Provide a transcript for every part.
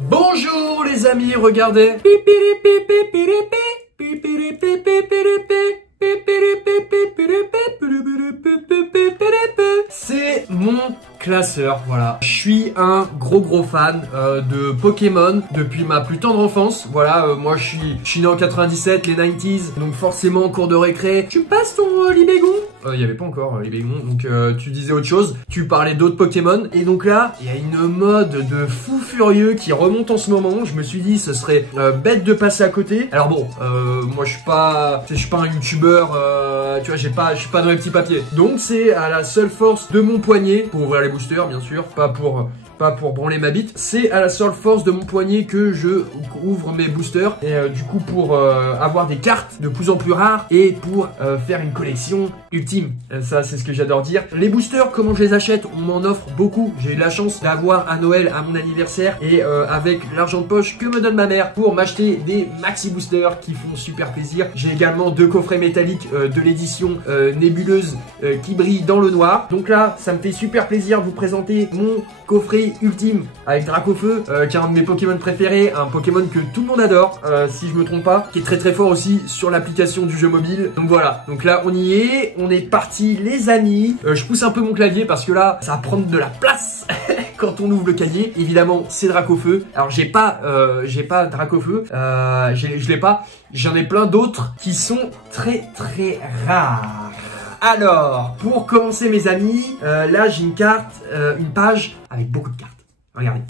Bonjour les amis, regardez. C'est mon classeur, voilà. Je suis un gros fan de Pokémon depuis ma plus tendre enfance. Voilà, moi je suis né en 97, les 90s, donc forcément cours de récré. Tu passes ton Libégon? Il y avait pas encore Libégon, donc tu disais autre chose. Tu parlais d'autres Pokémon, et donc là, il y a une mode de fou furieux qui remonte en ce moment. Je me suis dit, ce serait bête de passer à côté. Alors bon, moi je suis pas un youtubeur, tu vois, je suis pas dans les petits papiers. Donc c'est à la seule force de mon poignet pour ouvrir les boosters, bien sûr, pas pour branler ma bite. C'est à la seule force de mon poignet que je ouvre mes boosters. Et du coup, pour avoir des cartes de plus en plus rares et pour faire une collection ultime. Ça, c'est ce que j'adore dire. Les boosters, comment je les achète? On m'en offre beaucoup. J'ai eu la chance d'avoir à Noël, à mon anniversaire, et avec l'argent de poche que me donne ma mère pour m'acheter des maxi boosters qui font super plaisir. J'ai également 2 coffrets métalliques de l'édition nébuleuse qui brillent dans le noir. Donc là, ça me fait super plaisir de vous présenter mon coffret ultime avec Dracofeu, qui est un de mes Pokémon préférés, un Pokémon que tout le monde adore, si je me trompe pas, qui est très fort aussi sur l'application du jeu mobile. Donc voilà, donc là on y est, on est parti les amis. Je pousse un peu mon clavier parce que là ça va prendre de la place quand on ouvre le cahier. Évidemment c'est Dracofeu. Alors j'ai pas Dracofeu, je l'ai pas, j'en ai plein d'autres qui sont très rares. Alors, pour commencer mes amis, là j'ai une carte, une page avec beaucoup de cartes. Regardez.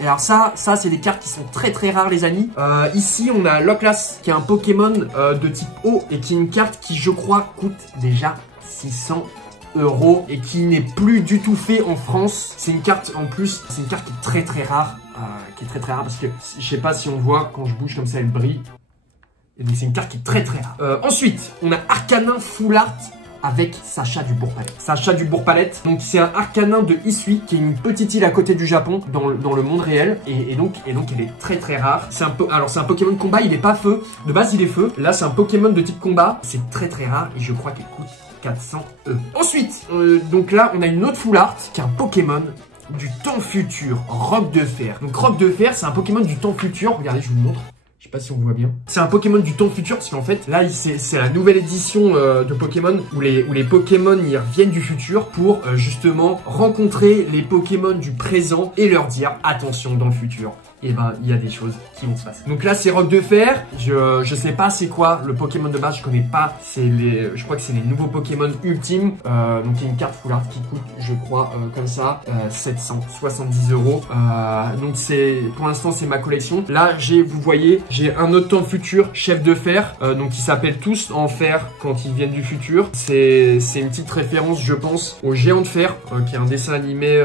Et alors ça c'est des cartes qui sont très rares les amis. Ici on a Loclas qui est un Pokémon de type eau et qui est une carte qui je crois coûte déjà 600 € et qui n'est plus du tout fait en France. C'est une carte en plus, c'est une carte qui est très rare, parce que je sais pas si on voit quand je bouge comme ça elle brille. Et donc c'est une carte qui est très rare. Ensuite, on a Arcanin Full Art avec Sacha du Bourg-Palette. Sacha du Bourg-Palette, donc c'est un Arcanin de Isui, qui est une petite île à côté du Japon, dans le monde réel. Et donc elle est très rare. Alors c'est un Pokémon de combat, il est pas feu. De base il est feu. Là c'est un Pokémon de type combat. C'est très rare et je crois qu'elle coûte 400 €. Ensuite, donc là on a une autre Full Art qui est un Pokémon du temps futur, Roc de Fer. Donc Roc de Fer, c'est un Pokémon du temps futur. Regardez, je vous montre. Je sais pas si on voit bien. C'est un Pokémon du temps futur parce qu'en fait, là, c'est la nouvelle édition de Pokémon où les Pokémon ils reviennent du futur pour justement rencontrer les Pokémon du présent et leur dire attention dans le futur. Et ben il y a des choses qui vont se passer. Donc là c'est Roc de Fer. Je sais pas c'est quoi le Pokémon de base, je connais pas. Je crois que c'est les nouveaux Pokémon ultimes. Donc il y a une carte Full Art qui coûte, je crois, comme ça, 770 €. Donc pour l'instant c'est ma collection. Là vous voyez, j'ai un autre temps futur, Chef de Fer. Donc ils s'appellent tous en fer quand ils viennent du futur. C'est une petite référence, je pense, au Géant de Fer, qui est un dessin animé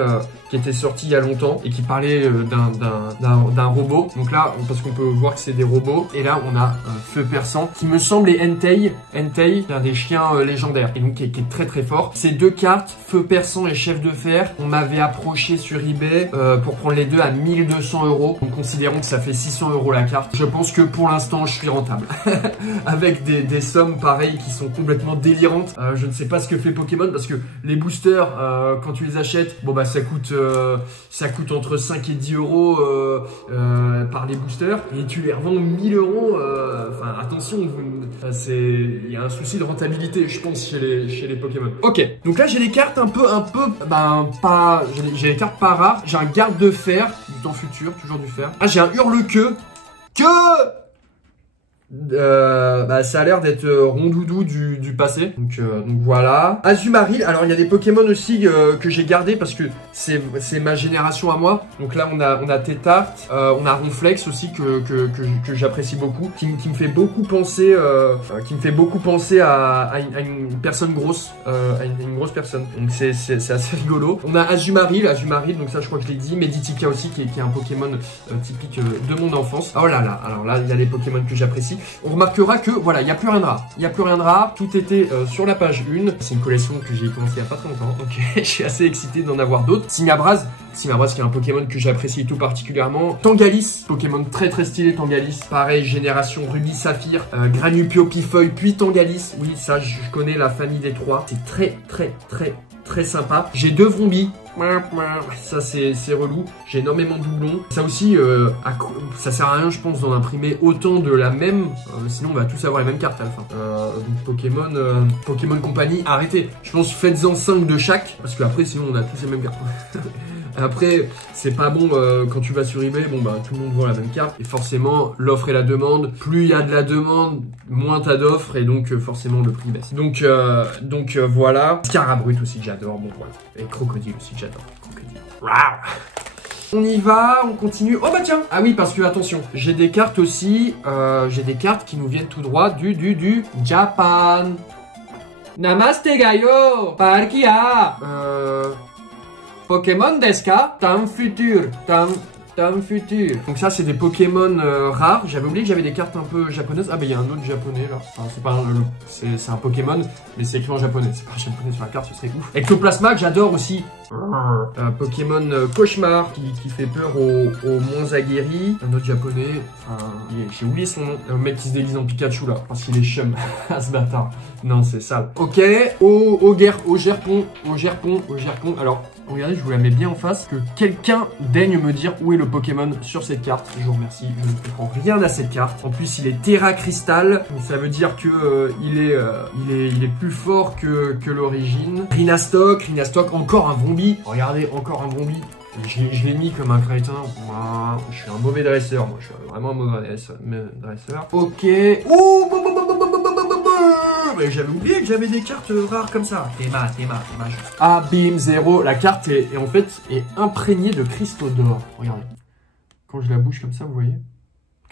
qui était sorti il y a longtemps et qui parlait d'un robot. Donc là, parce qu'on peut voir que c'est des robots. Et là, on a un Feu Perçant qui me semble est Entei. Entei, c'est un des chiens légendaires et donc qui est très fort. Ces 2 cartes, Feu Perçant et Chef de Fer, on m'avait approché sur eBay pour prendre les deux à 1200 €. Donc considérons que ça fait 600 € la carte. Je pense que pour l'instant, je suis rentable. Avec des sommes pareilles qui sont complètement délirantes. Je ne sais pas ce que fait Pokémon parce que les boosters, quand tu les achètes, bon bah ça coûte entre 5 et 10 € par les boosters et tu les revends 1000 €. Enfin attention, il y a un souci de rentabilité je pense chez les Pokémon. Ok, donc là j'ai des cartes j'ai des cartes pas rares. J'ai un Garde de Fer du temps futur, toujours du fer. Ah, j'ai un Hurle-Queue ça a l'air d'être Rondoudou du passé. Donc voilà. Azumarill. Alors il y a des Pokémon aussi que j'ai gardé parce que c'est ma génération à moi. Donc là on a Tétart, on a Ronflex aussi que j'apprécie beaucoup, qui me fait beaucoup penser à une personne grosse, à une grosse personne. Donc c'est assez rigolo. On a Azumarill, donc ça je crois que je l'ai dit. Meditika aussi qui est un Pokémon typique de mon enfance. Oh là là. Alors là il y a les Pokémon que j'apprécie. On remarquera que voilà, il n'y a plus rien de rare. Il n'y a plus rien de rare. Tout était sur la page 1. C'est une collection que j'ai commencé il n'y a pas très longtemps. Donc je suis assez excité d'en avoir d'autres. Signabraz qui est un Pokémon que j'apprécie tout particulièrement. Tangalis, Pokémon très stylé Tangalis. Pareil, génération Ruby Saphir. Granupio, Pifeuille, puis Tangalis. Oui, ça je connais la famille des 3. C'est très très sympa. J'ai 2 Vrombi. Ça c'est relou, j'ai énormément de doublons. Ça aussi, ça sert à rien je pense d'en imprimer autant de la même, sinon on va tous avoir les mêmes cartes à la fin. Donc Pokémon Company, arrêtez. Je pense faites-en 5 de chaque, parce que après sinon on a tous les mêmes cartes. Après, c'est pas bon quand tu vas sur eBay, bon bah tout le monde vend la même carte. Et forcément, l'offre et la demande, plus il y a de la demande, moins t'as d'offres et donc forcément le prix baisse. Donc voilà. Scarabrut aussi que j'adore, bon voilà. Et Crocodile aussi que j'adore. Crocodile. Wow. On y va, on continue. Oh bah tiens. Ah oui, parce que attention, j'ai des cartes aussi, j'ai des cartes qui nous viennent tout droit du Japan. Namaste gayo, parkia. Pokémon Deska, Tam Futur, Tam Futur. Donc ça c'est des Pokémon rares. J'avais oublié que j'avais des cartes un peu japonaises. Ah bah il y a un autre japonais là. Enfin, c'est pas c'est un Pokémon, mais c'est écrit en japonais. C'est pas japonais sur la carte, ce serait ouf. Ectoplasma que j'adore aussi. Pokémon Cauchemar qui fait peur aux moins aguerris. Un autre japonais. Enfin, j'ai oublié son nom. Un mec qui se déguise en Pikachu là, parce qu'il est chum. Ah ce bâtard. Non c'est sale. Ok. Au Gerpon. Alors. Regardez, je vous la mets bien en face. Que quelqu'un daigne me dire où est le Pokémon sur cette carte. Je vous remercie, je ne comprends rien à cette carte. En plus, il est Terra Crystal. Donc ça veut dire que il est plus fort que l'origine. Rhinastock, encore un Vrombi. Regardez, encore un Vrombi. Je l'ai mis comme un crétin. Moi, je suis un mauvais dresseur. Moi, je suis vraiment un mauvais dresseur. Ok. Oh, mais j'avais oublié que j'avais des cartes rares comme ça. Théma. Ah, bim, 0. La carte est en fait imprégnée de cristaux d'or. Regardez. Quand je la bouge comme ça, vous voyez,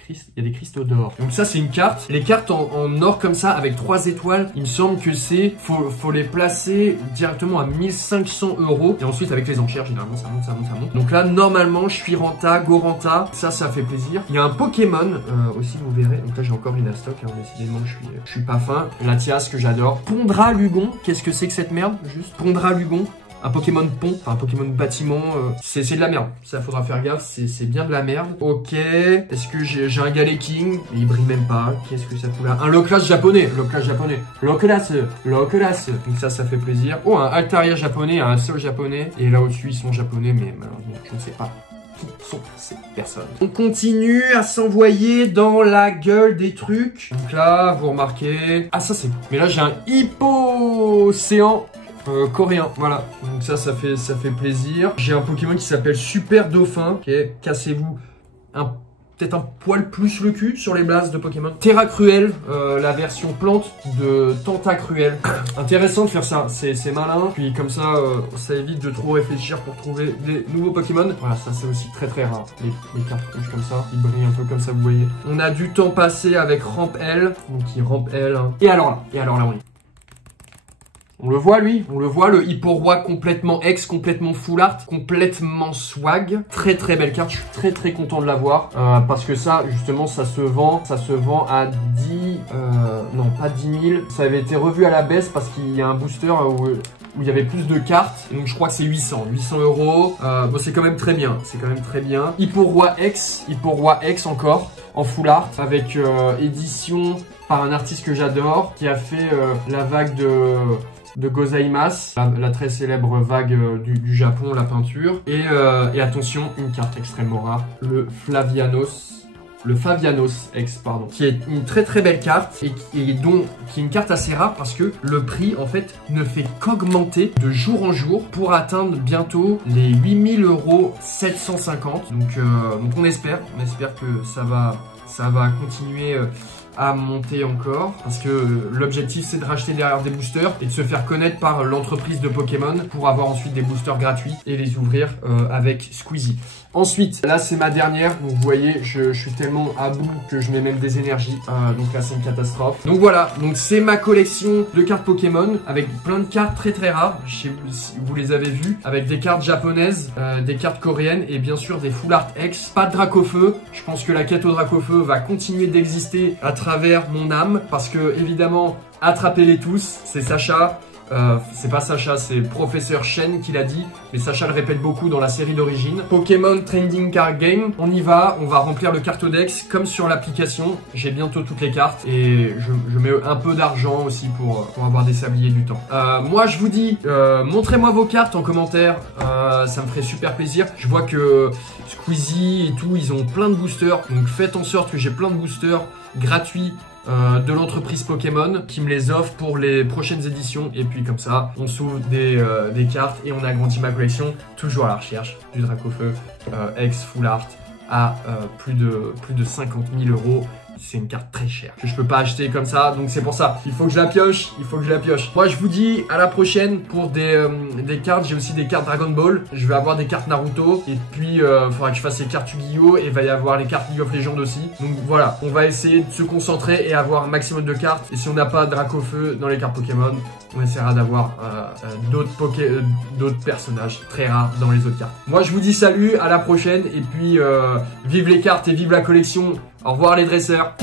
il y a des cristaux d'or. Donc ça, c'est une carte. Les cartes en or comme ça, avec 3 étoiles, il me semble que c'est... Faut les placer directement à 1500 €. Et ensuite, avec les enchères, généralement, ça monte. Donc là, normalement, je suis renta, go renta. Ça fait plaisir. Il y a un Pokémon aussi, vous verrez. Donc là, j'ai encore une Astoc. Hein, décidément, je suis pas fin. Latias, que j'adore. Pondra Lugon. Qu'est-ce que c'est que cette merde, juste Pondra Lugon. Un Pokémon pont, enfin un Pokémon bâtiment, c'est de la merde. Ça faudra faire gaffe, c'est bien de la merde. Ok, est-ce que j'ai un Galeking? Il brille même pas. Qu'est-ce que ça fout là? Un Loclas japonais. Loclas. Donc ça fait plaisir. Oh, un Altaria japonais, un Sol japonais. Et là au-dessus, ils sont japonais, mais malheureusement, je ne sais pas qui sont ces personnes. On continue à s'envoyer dans la gueule des trucs. Donc là, vous remarquez... Ah, ça c'est... Mais là, j'ai un Hippo-Océan coréen, voilà. Donc ça fait plaisir. J'ai un Pokémon qui s'appelle Super Dauphin. Ok, cassez-vous peut-être un poil plus le cul sur les blasts de Pokémon. Terra Cruel, la version plante de Tentacruel. Intéressant de faire ça, c'est malin. Puis comme ça, ça évite de trop réfléchir pour trouver des nouveaux Pokémon. Voilà, ça c'est aussi très rare. Les cartes rouges comme ça, ils brillent un peu comme ça, vous voyez. On a du temps passé avec Ramp L, donc il Ramp L. Hein. Et alors là, on est. On le voit lui, le Hippo Roi complètement complètement full art, complètement swag. Très belle carte, je suis très content de l'avoir. Parce que ça, justement, ça se vend à 10... non, pas 10 000. Ça avait été revu à la baisse parce qu'il y a un booster où il y avait plus de cartes. Et donc je crois que c'est 800 €. Bon, c'est quand même très bien, Hippo Roi X encore, en full art, avec édition par un artiste que j'adore, qui a fait la vague de Gozaimasu, la très célèbre vague du Japon, la peinture. Et attention, une carte extrêmement rare, le Favianos X, pardon, qui est une très belle carte et qui est une carte assez rare parce que le prix en fait ne fait qu'augmenter de jour en jour pour atteindre bientôt les 8000 750 €. Donc on espère que ça va continuer à monter encore parce que l'objectif c'est de racheter derrière des boosters et de se faire connaître par l'entreprise de Pokémon pour avoir ensuite des boosters gratuits et les ouvrir avec Squeezie. Ensuite, là c'est ma dernière, donc vous voyez, je suis tellement à bout que je mets même des énergies, donc là c'est une catastrophe. Donc voilà, donc c'est ma collection de cartes Pokémon avec plein de cartes très rares, je sais pas si vous les avez vues, avec des cartes japonaises, des cartes coréennes et bien sûr des Full Art X. Pas de Dracofeu, je pense que la quête au Dracofeu va continuer d'exister à travers mon âme parce que évidemment, attrapez-les tous, c'est Sacha. c'est pas Sacha, c'est Professeur Shen qui l'a dit, mais Sacha le répète beaucoup dans la série d'origine. Pokémon Trending Card Game, on y va, on va remplir le cartodex comme sur l'application. J'ai bientôt toutes les cartes et je mets un peu d'argent aussi pour avoir des sabliers du temps. Moi je vous dis, montrez-moi vos cartes en commentaire, ça me ferait super plaisir. Je vois que Squeezie et tout, ils ont plein de boosters, donc faites en sorte que j'ai plein de boosters gratuits de l'entreprise Pokémon qui me les offre pour les prochaines éditions, et puis comme ça on s'ouvre des cartes et on agrandit ma collection, toujours à la recherche du Dracofeu ex full art à plus de 50 000 €. C'est une carte très chère que je peux pas acheter comme ça, donc c'est pour ça il faut que je la pioche, Moi je vous dis à la prochaine pour des cartes. J'ai aussi des cartes Dragon Ball, je vais avoir des cartes Naruto, et puis il faudra que je fasse les cartes Yu-Gi-Oh! Et il va y avoir les cartes League of Legends aussi. Donc voilà, on va essayer de se concentrer et avoir un maximum de cartes, et si on n'a pas Dracofeu dans les cartes Pokémon, on essaiera d'avoir d'autres personnages très rares dans les autres cartes. Moi je vous dis salut, à la prochaine, et puis vive les cartes et vive la collection. Au revoir les dresseurs.